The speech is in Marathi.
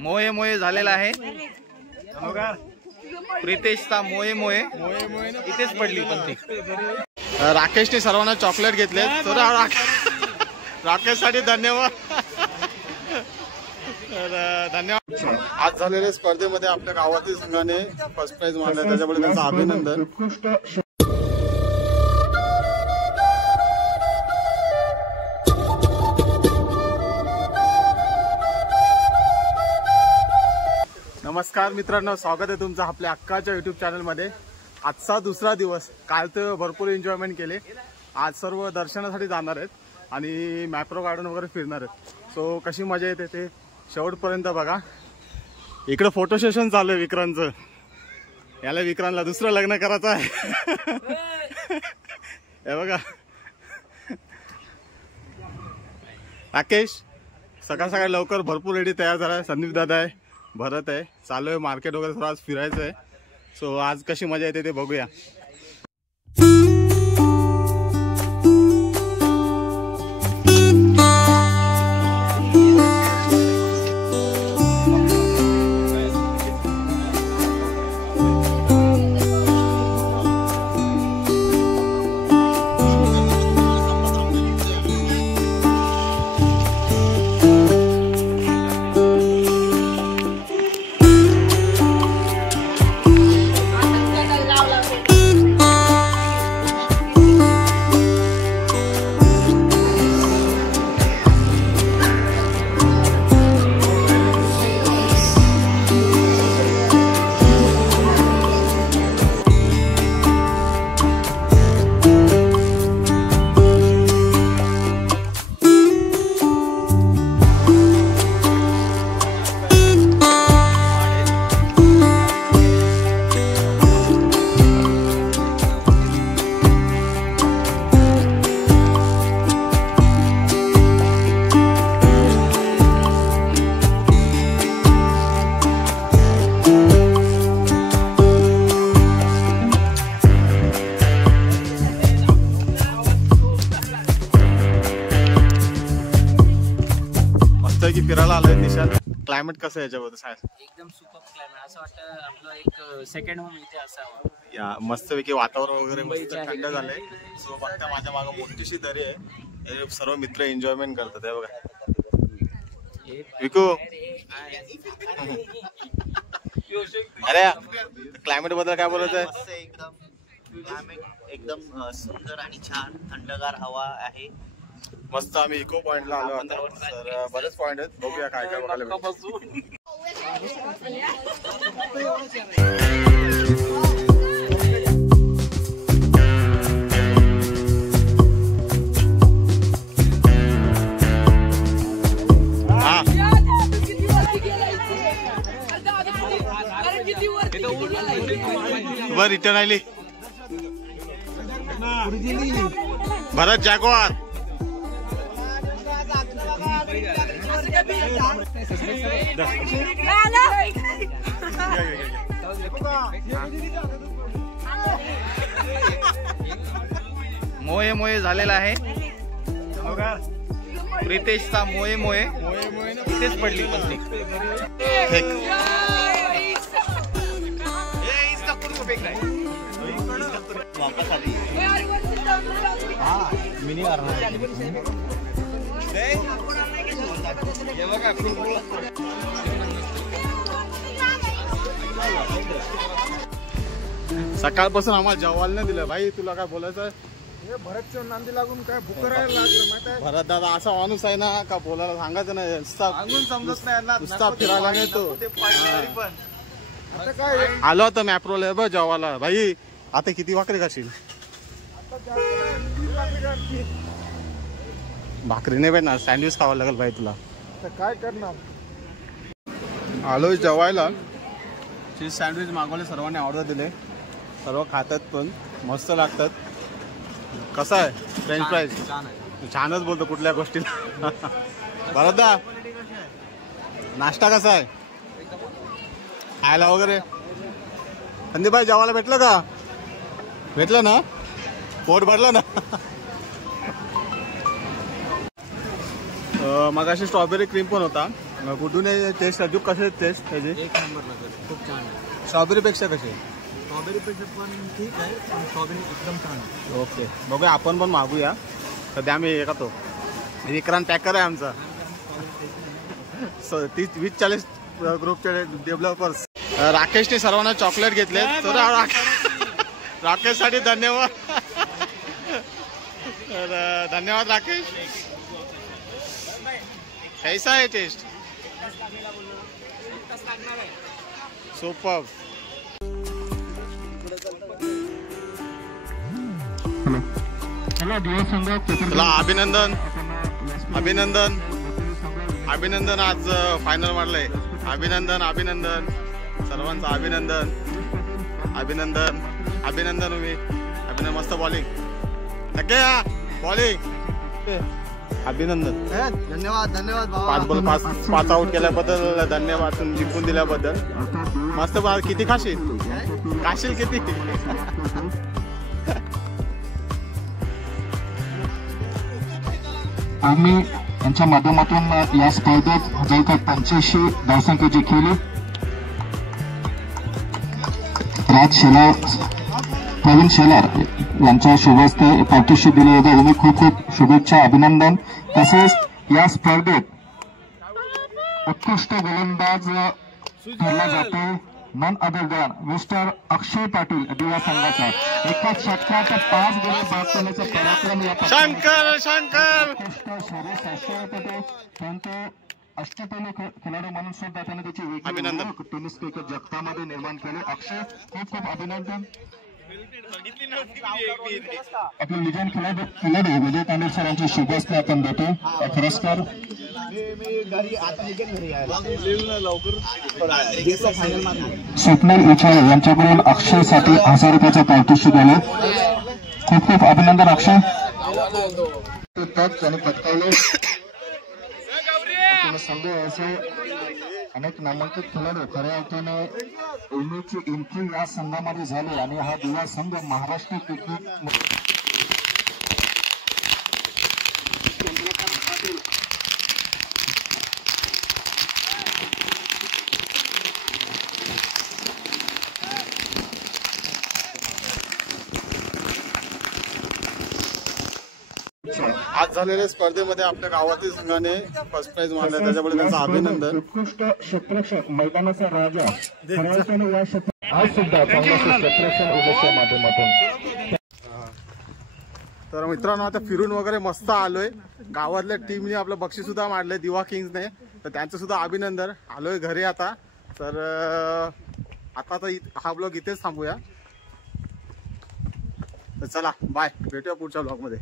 मोये मोये झालेला आहे। प्रितेशचा मोये मोये इथेच पडली पण ती। राकेशने सर्वांना चॉकलेट घेतले, तर राकेशसाठी धन्यवाद। धन्यवाद। आज झालेल्या स्पर्धेमध्ये आपल्या गावातील संघाने फर्स्ट प्राइज मांडला, त्याच्यामुळे त्यांचं अभिनंदन। नमस्कार मित्रांनो, स्वागत आहे तुमचं आपल्या अक्काच्या युट्यूब चॅनलमध्ये। आजचा दुसरा दिवस, काल तर भरपूर एन्जॉयमेंट केले, आज सर्व दर्शनासाठी जाणार आहेत आणि मॅप्रो गार्डन वगैरे फिरणार आहेत। सो कशी मजा येते ते शेवटपर्यंत बघा। इकडे फोटो सेशन चालू आहे विक्रांतचं। याला विक्रांतला दुसरं लग्न करायचं आहे। हे बघा राकेश सकाळ सकाळ लवकर भरपूर रेडी तयार झाला। संदीप दादा आहे, भरत आहे, चालू आहे मार्केट वगैरे थोडं आज फिरायचं आहे। सो आज कशी मजा येते ते बघूया। की फिरायला आलोय निशान। क्लायमेट कसं आहे याच्याबद्दल सांग। एकदम सुपर क्लायमेट, असं वाटतं आपलं एक सेकंड होम इथे असावं। या मस्तपैकी वातावरण वगैरे मस्त थंड झालंय। सो बघता माझ्या मागे मोठीशी दरी आहे, हे सर्व मित्र एन्जॉयमेंट करतात। हे बघा विकू, अरे क्लायमेट बद्दल काय बोलायचं आहे? एकदम क्लायमेट एकदम सुंदर आणि छान थंडगार हवा आहे। मस्त आम्ही इको पॉइंटला आलो आता। तर बरेच पॉइंट आहेत, बघूया काय काय बघायला भेटतं। वर रिटर्न आली भरत जॅगवार। मोये मोये झालेला आहे। प्रितेशचा मोये मोये इथेच पडली पण ती। मिनी सकाळपासून आम्हाला जेवायला नाही दिलं भाई। तुला काय बोलायचं? भरतच्या नांदी लागून काय भुकरायला लागलं माहिती आहे? भरत दादा असा माणूस आहे ना का बोलायला सांगायचं नाही, नुसता समजत नाही ना, नुसता फिरायला नाही तो। आता काय आलो होतं मॅप्रोला बघ जेवायला भाई। आता किती भाकरी खाशील? भाकरी नाही भेटणार, सँडविच खावं लागेल भाई तुला। काय करणार? आलोय जेवायला, चीज सँडविच मागवले, सर्वांनी ऑर्डर दिले, सर्व खातात पण मस्त लागतात। कसं आहे फ्रेंच फ्राईज? छानच बोलतो कुठल्या गोष्टीला। बरं दा नाश्ता कसा आहे? खायला वगैरे संदीप भाई जेवायला भेटलं का? भेटलं ना? पोट भरलं ना? मगाशी स्ट्रॉबेरी क्रीम पण होता, कुठून टेस्ट अजून कसे टेस्ट त्याचे? एक नंबर लागेल, खूप छान आहे. स्ट्रॉबेरी पेक्षा कसे? स्ट्रॉबेरी पेक्षा पण ठीक आहे, पण स्ट्रॉबेरी एकदम छान आहे. ओके बघूया आपण पण मागूया. सध्या आम्ही हे खातो. विक्रांत पॅकर आहे आमचा. 30-40 ग्रुपचे डेव्हलपर्स. राकेशने सर्वांना चॉकलेट घेतले. तर राकेशसाठी धन्यवाद. तर धन्यवाद राकेश. कैसा है टेस्ट? सुपर. चला अभिनंदन अभिनंदन अभिनंदन. आज फायनल मारलंय. अभिनंदन अभिनंदन सर्वांचं अभिनंदन अभिनंदन अभिनंदन. उभी अभिनंदन. मस्त बॉलिंग. नक्की बॉलिंग. अभिनंदन. धन्यवाद धन्यवाद पाच बॉल पाच आउट केल्याबद्दल धन्यवाद. तुम्ही जिंकून दिल्याबद्दल. मस्त. किती खाशील किती? आम्ही यांच्या माध्यमातून या स्पर्धेत जवळपास 85 धावसंख्येची केली. प्रवीण शेलार यांच्या शुभहस्ते पारितोषिक दिले होते. यांनी खूप खूप शुभेच्छा. अभिनंदन. तसेच या स्पर्धेत उत्कृष्ट गोलंदाज ठरला जातो नन अदर दॅन मिस्टर अक्षय पाटील दिवा संघाचा. एकाच षटकात 5 गुण बाद करण्याचा पराक्रम या शंकर शंकर परंतु अष्टपैलू खेळाडू म्हणून सुद्धा त्याने त्याची अभिनंदन. वेगळी टेनिस क्रिकेट जगतामध्ये निर्माण केले. अक्षय खूप खूप अभिनंदन. आपले लिजंड खेळाडू विजय तांडेल सर यांची शुभेच्छा आपण देतो. पुरस्कार स्वप्नील इचाळे यांच्याकडून अक्षयसाठी 1000 रुपयाचं पारितोषिक आले. खूप खूप अभिनंदन अक्षय. त्यांनी पटकावले. संघ असे अनेक नामांकित खेळाडू खऱ्या अर्थाने एमएची एंट्री या संघामध्ये झाली आणि हा दिवा संघ महाराष्ट्र क्रिकेट आज झालेल्या स्पर्धेमध्ये आपल्या गावातील संघाने फर्स्ट प्राइज मारला. त्याच्यामुळे त्यांचं अभिनंदन. उत्कृष्ट क्षेत्ररक्षक मैदानाचा राजा खऱ्या अर्थाने या आज सुद्धा चांगलं क्षेत्ररक्षण उमेशच्या माध्यमातून. तर मित्रांनो आता फिरून वगैरे मस्त आलोय. गावातल्या टीमने आपलं बक्षीस सुद्धा मारलंय दिवा किंग्सने. तर त्यांचं सुद्धा अभिनंदन. आलोय घरी आता. तर आता हा ब्लॉग इथेच थांबूया. तर चला बाय. भेटूया पुढच्या ब्लॉग मध्ये.